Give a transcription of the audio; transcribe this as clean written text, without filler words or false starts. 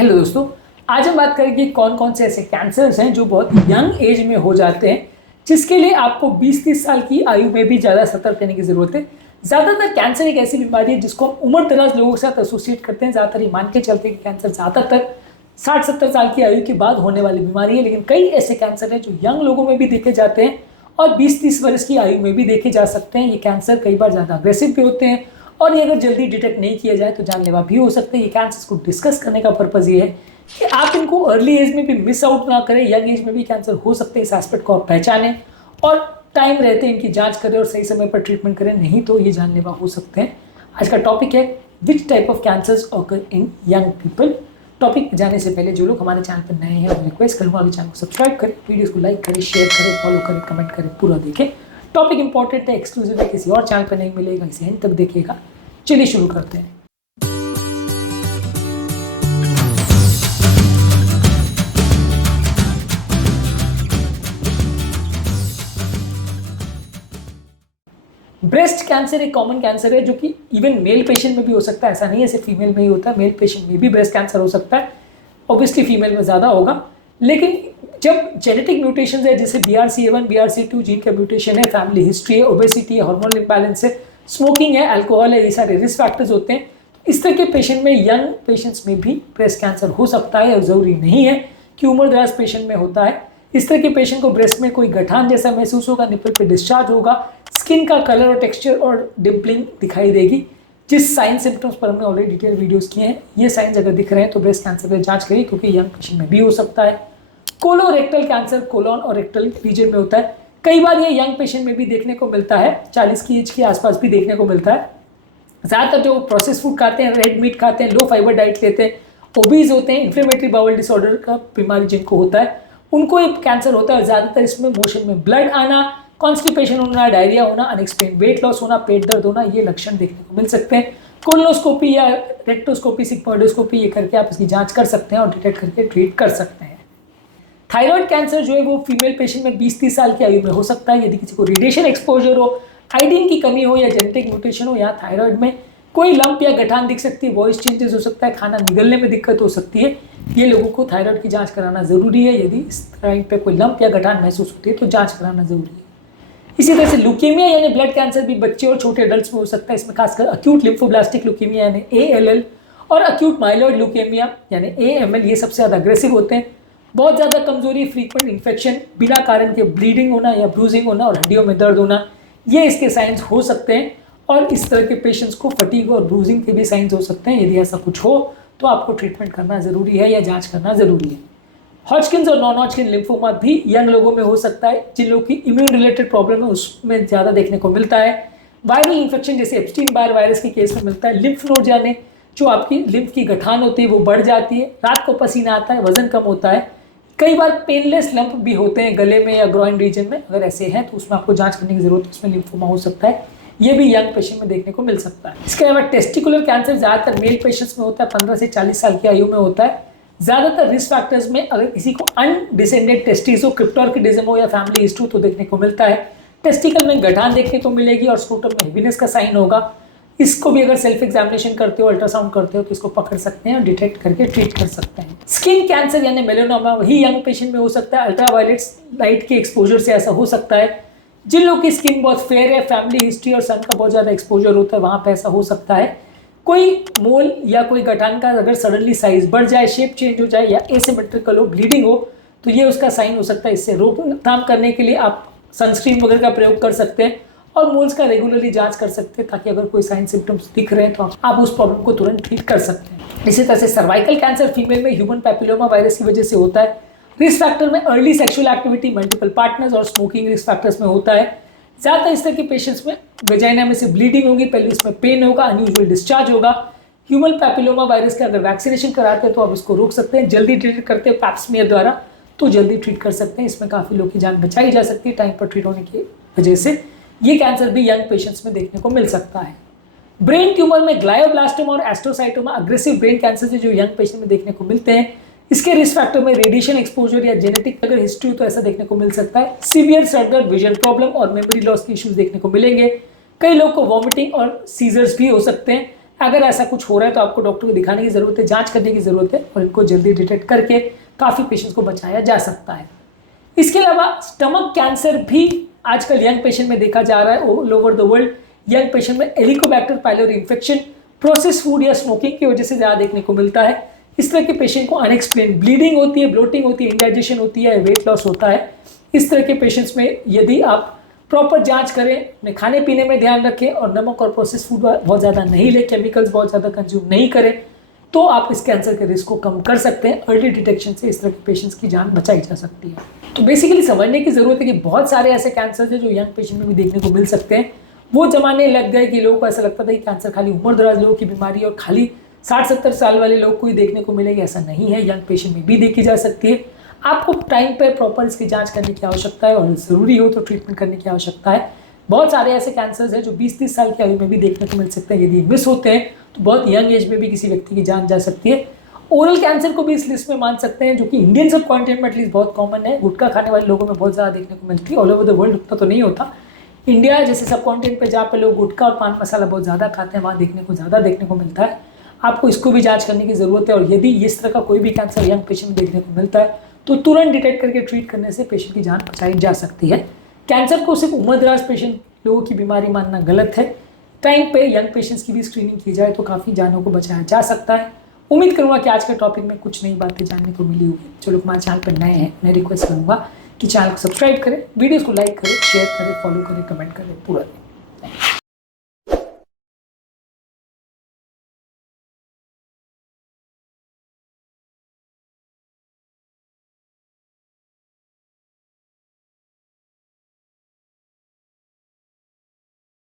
Hello दोस्तों, आज हम बात करेंगे कौन कौन से ऐसे कैंसर्स हैं जो बहुत यंग एज में हो जाते हैं, जिसके लिए आपको 20-30 साल की आयु में भी ज़्यादा सतर्क रहने की ज़रूरत है। ज़्यादातर कैंसर एक ऐसी बीमारी है जिसको हम उम्र दराज लोगों के साथ एसोसिएट करते हैं। ज़्यादातर ये मान के चलते हैं कि कैंसर ज़्यादातर 60-70 साल की आयु के बाद होने वाली बीमारी है, लेकिन कई ऐसे कैंसर हैं जो यंग लोगों में भी देखे जाते हैं और 20-30 वर्ष की आयु में भी देखे जा सकते हैं। ये कैंसर कई बार ज़्यादा अग्रेसिव भी होते हैं और ये अगर जल्दी डिटेक्ट नहीं किया जाए तो जानलेवा भी हो सकते हैं। ये कैंसर्स को डिस्कस करने का पर्पज़ ये है कि आप इनको अर्ली एज में भी मिस आउट ना करें। यंग एज में भी कैंसर हो सकते हैं, इस एस्पेक्ट को आप पहचानें और टाइम रहते इनकी जांच करें और सही समय पर ट्रीटमेंट करें, नहीं तो ये जानलेवा हो सकते हैं। आज का टॉपिक है which type of cancers occur in young people. Topic जाने से पहले जो लोग हमारे चैनल पर नए हैं और रिक्वेस्ट करूँगा अभी चैनल को सब्सक्राइब करें, वीडियोस को लाइक करें, शेयर करें, फॉलो करें, कमेंट करें, पूरा देखें। टॉपिक इंपॉर्टेंट है, एक्सक्लूसिव है, किसी और चैनल पर नहीं मिलेगा, इसे एंड तक देखिएगा। चलिए शुरू करते हैं। ब्रेस्ट कैंसर एक कॉमन कैंसर है जो कि इवन मेल पेशेंट में भी हो सकता है। ऐसा नहीं है सिर्फ फीमेल में ही होता है, मेल पेशेंट में भी ब्रेस्ट कैंसर हो सकता है। ऑब्वियसली फीमेल में ज़्यादा होगा, लेकिन जब जेनेटिक म्यूटेशन है जैसे BRCA1, BRCA2 जीन का म्यूटेशन है, फैमिली हिस्ट्री है, ओबेसिटी है, हार्मोनल इंबैलेंस है, स्मोकिंग है, अल्कोहल है, ये सारे रिस्क फैक्टर्स होते हैं। इस तरह के पेशेंट में, यंग पेशेंट्स में भी ब्रेस्ट कैंसर हो सकता है और ज़रूरी नहीं है कि उम्र दराज पेशेंट में होता है। इस तरह के पेशेंट को ब्रेस्ट में कोई गठान जैसा महसूस होगा, निपल पे डिस्चार्ज होगा, स्किन का कलर और टेक्सचर और डिम्पलिंग दिखाई देगी। जिस साइन सिम्टम्स पर हमने ऑलरेडी डिटेल वीडियोस किए हैं, ये साइंस अगर दिख रहे हैं तो ब्रेस्ट कैंसर की जांच करिए, क्योंकि यंग पेशेंट में भी हो सकता है। कोलोरेक्टल कैंसर कोलॉन और रेक्टल रीजन में होता है। कई बार ये यंग पेशेंट में भी देखने को मिलता है, 40 की एज के आसपास भी देखने को मिलता है। ज़्यादातर जो प्रोसेस फूड खाते हैं, रेड मीट खाते हैं, लो फाइबर डाइट लेते हैं, ओबीज होते हैं, इन्फ्लेमेटरी बाउल डिसऑर्डर का बीमारी जिनको होता है, उनको एक कैंसर होता है। ज़्यादातर इसमें मोशन में ब्लड आना, कॉन्स्टिपेशन होना, डायरिया होना, अनएक्सप्लेन्ड वेट लॉस होना, पेट दर्द होना, ये लक्षण देखने को मिल सकते हैं। कोलोनोस्कोपी या रेक्टोस्कोपी, सिग्मोइडोस्कोपी, ये करके आप इसकी जांच कर सकते हैं और डिटेक्ट करके ट्रीट कर सकते हैं। थायराइड कैंसर जो है वो फीमेल पेशेंट में 20-30 साल की आयु में हो सकता है। यदि किसी को रेडिएशन एक्सपोजर हो, आयोडीन की कमी हो या जेनेटिक म्यूटेशन हो, या थायराइड में कोई लंप या गठान दिख सकती है, वॉइस चेंजेस हो सकता है, खाना निगलने में दिक्कत हो सकती है, ये लोगों को थायराइड की जांच कराना ज़रूरी है। यदि इस थायराइड पे कोई लंप या गठान महसूस होती है तो जांच कराना ज़रूरी है। इसी तरह से ल्यूकेमिया यानी ब्लड कैंसर भी बच्चे और छोटे एडल्ट्स में हो सकता है। इसमें खासकर अक्यूट लिम्फोब्लास्टिक ल्यूकेमिया यानी ALL और अक्यूट माइलॉइड ल्यूकेमिया यानी AML, ये सबसे ज़्यादा अग्रेसिव होते हैं। बहुत ज़्यादा कमजोरी, फ्रीक्वेंट इन्फेक्शन, बिना कारण के ब्लीडिंग होना या ब्रूजिंग होना और हड्डियों में दर्द होना, ये इसके साइंस हो सकते हैं। और इस तरह के पेशेंट्स को फटीग और ब्रूजिंग के भी साइंस हो सकते हैं। यदि ऐसा कुछ हो तो आपको ट्रीटमेंट करना ज़रूरी है या जांच करना ज़रूरी है। हॉजकिन्स और नॉन हॉजकिन लिम्फोमा भी यंग लोगों में हो सकता है। जिन लोगों की इम्यून रिलेटेड प्रॉब्लम है उसमें ज़्यादा देखने को मिलता है। वायरल इन्फेक्शन जैसे एप्स्टीन-बार वायरस के केस में मिलता है। लिम्फ नोड यानी जो आपकी लिम्फ की गठान होती है वो बढ़ जाती है, रात को पसीना आता है, वजन कम होता है। कई बार पेनलेस लंप भी होते हैं गले में या ग्रॉइन रीजन में, अगर ऐसे हैं तो उसमें आपको जांच करने की जरूरत है, उसमें लिम्फोमा हो सकता है। ये भी यंग पेशेंट में देखने को मिल सकता है। इसके अलावा टेस्टिकुलर कैंसर ज़्यादातर मेल पेशेंट्स में होता है, 15 से 40 साल की आयु में होता है। ज़्यादातर रिस्क फैक्टर्स में अगर किसी को अनडिसेंडेड टेस्टिस हो, क्रिप्टोर्किडिज्म हो या फैमिली हिस्ट्री तो देखने को मिलता है। टेस्टिकल में गठान देखने को मिलेगी और स्क्रोटम में हेवीनेस का साइन होगा। इसको भी अगर सेल्फ एग्जामिनेशन करते हो, अल्ट्रासाउंड करते हो तो इसको पकड़ सकते हैं और डिटेक्ट करके ट्रीट कर सकते हैं। स्किन कैंसर यानी मेलानोमा वही यंग पेशेंट में हो सकता है। अल्ट्रावायलेट लाइट के एक्सपोजर से ऐसा हो सकता है। जिन लोगों की स्किन बहुत फेयर है, फैमिली हिस्ट्री और सन का बहुत ज़्यादा एक्सपोजर होता है, वहाँ पर ऐसा हो सकता है। कोई मोल या कोई गठान का अगर सडनली साइज बढ़ जाए, शेप चेंज हो जाए या एसिमेट्रिकल हो, ब्लीडिंग हो, तो ये उसका साइन हो सकता है। इससे रोकथाम करने के लिए आप सनस्क्रीन वगैरह का प्रयोग कर सकते हैं और मोल्स का रेगुलरली जांच कर सकते हैं, ताकि अगर कोई साइन सिम्टम्स दिख रहे हैं तो आप उस प्रॉब्लम को तुरंत ट्रीट कर सकते हैं। इसी तरह से सर्वाइकल कैंसर फीमेल में ह्यूमन पैपिलोमा वायरस की वजह से होता है। रिस्क फैक्टर में early sexual activity, multiple partners और स्मोकिंग रिस्क फैक्टर्स में होता है। ज़्यादातर इस तरह के पेशेंट्स में वेजाइना में से ब्लीडिंग होगी, पेल्विस में पेन होगा, अनयूजुअल डिस्चार्ज होगा। ह्यूमन पैपिलोमा वायरस का अगर वैक्सीनेशन कराते हैं तो आप इसको रोक सकते हैं। जल्दी ट्रीट करते हैं पैप स्मीयर द्वारा तो जल्दी ट्रीट कर सकते हैं। इसमें काफ़ी लोग की जान बचाई जा सकती है टाइम पर ट्रीट होने की वजह से। ये कैंसर भी यंग पेशेंट्स में देखने को मिल सकता है। ब्रेन ट्यूमर में ग्लायोब्लास्टोमा और एस्ट्रोसाइटोमा अग्रेसिव ब्रेन कैंसर से जो यंग पेशेंट में देखने को मिलते हैं। इसके रिस्क फैक्टर में रेडिएशन एक्सपोजर या जेनेटिक अगर हिस्ट्री हो तो ऐसा देखने को मिल सकता है। सीवियर सर्दर्द, विजन प्रॉब्लम और मेमोरी लॉस के इश्यूज देखने को मिलेंगे। कई लोग को वॉमिटिंग और सीजर्स भी हो सकते हैं। अगर ऐसा कुछ हो रहा है तो आपको डॉक्टर को दिखाने की ज़रूरत है, जांच करने की ज़रूरत है और इनको जल्दी डिटेक्ट करके काफ़ी पेशेंट्स को बचाया जा सकता है। इसके अलावा स्टमक कैंसर भी आजकल यंग पेशेंट में देखा जा रहा है all over the world. Young patient में helicobacter pylori infection process food या स्मोकिंग की वजह से ज़्यादा देखने को मिलता है। इस तरह के पेशेंट को अनएक्सप्लेन ब्लीडिंग होती है, ब्लोटिंग होती है, इंडाइजेशन होती है, वेट लॉस होता है। इस तरह के पेशेंट्स में यदि आप प्रॉपर जांच करें, अपने खाने पीने में ध्यान रखें और नमक और प्रोसेस फूड बहुत ज़्यादा नहीं लें, केमिकल्स बहुत ज़्यादा कंज्यूम नहीं करें, तो आप इस कैंसर के रिस्क को कम कर सकते हैं। अर्ली डिटेक्शन से इस तरह के पेशेंट्स की जान बचाई जा सकती है। तो बेसिकली समझने की ज़रूरत है कि बहुत सारे ऐसे कैंसर हैं जो यंग पेशेंट में भी देखने को मिल सकते हैं। वो जमाने लग गए कि लोगों को ऐसा लगता था कि कैंसर खाली उम्र दराज लोगों की बीमारी और खाली 60-70 साल वाले लोग को ही देखने को मिलेगी, ऐसा नहीं है। यंग पेशेंट में भी देखी जा सकती है। आपको टाइम पर प्रॉपर इसकी जाँच करने की आवश्यकता है और ज़रूरी हो तो ट्रीटमेंट करने की आवश्यकता है। बहुत सारे ऐसे कैंसर्स हैं जो 20-30 साल की आयु में भी देखने को मिल सकते हैं। यदि मिस होते हैं तो बहुत यंग एज में भी किसी व्यक्ति की जान जा सकती है। ओरल कैंसर को भी इस लिस्ट में मान सकते हैं, जो कि इंडियन सब कॉन्टिनेंट में एटलीस्ट बहुत कॉमन है। गुटखा खाने वाले लोगों में बहुत ज़्यादा देखने को मिलती है। ऑल ओवर द वर्ल्ड उतना तो नहीं होता। इंडिया जैसे सब कॉन्टिनेंट पे जहाँ पे लोग गुटखा और पान मसाला बहुत ज़्यादा खाते हैं, वहाँ ज़्यादा देखने को मिलता है। आपको इसको भी जाँच करने की ज़रूरत है और यदि इस तरह का कोई भी कैंसर यंग पेशेंट में देखने को मिलता है तो तुरंत डिटेक्ट करके ट्रीट करने से पेशेंट की जान बचाई जा सकती है। कैंसर को सिर्फ उम्रदराज पेशेंट लोगों की बीमारी मानना गलत है। टाइम पे यंग पेशेंट्स की भी स्क्रीनिंग की जाए तो काफ़ी जानों को बचाया जा सकता है। उम्मीद करूंगा कि आज के टॉपिक में कुछ नई बातें जानने को मिली होगी। जो लोग हमारे चैनल पर नए हैं, मैं रिक्वेस्ट करूंगा कि चैनल को सब्सक्राइब करें, वीडियोस को लाइक करें, शेयर करें, फॉलो करें, कमेंट करें पूरा।